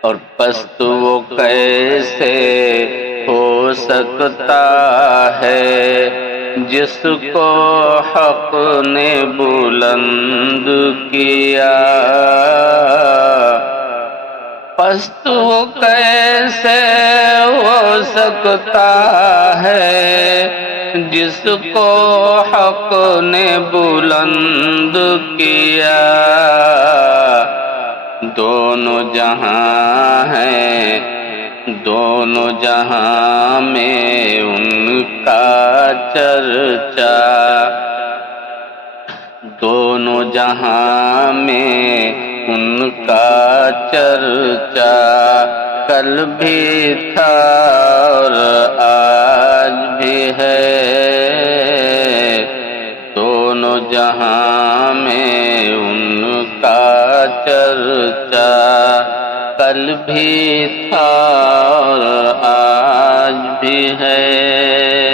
اور پست وہ کیسے ہو سکتا ہے جس کو حق نے بلند کیا؟ پست وہ کیسے ہو سکتا ہے جس کو حق نے بلند کیا؟ دونوں جہاں ہیں، دونوں جہاں میں ان کا چرچا، دونوں جہاں میں ان کا چرچا، کل بھی تھا اور آج بھی ہے، دونوں جہاں میں ان کا چرچا، کل بھی تھا اور آج بھی ہے۔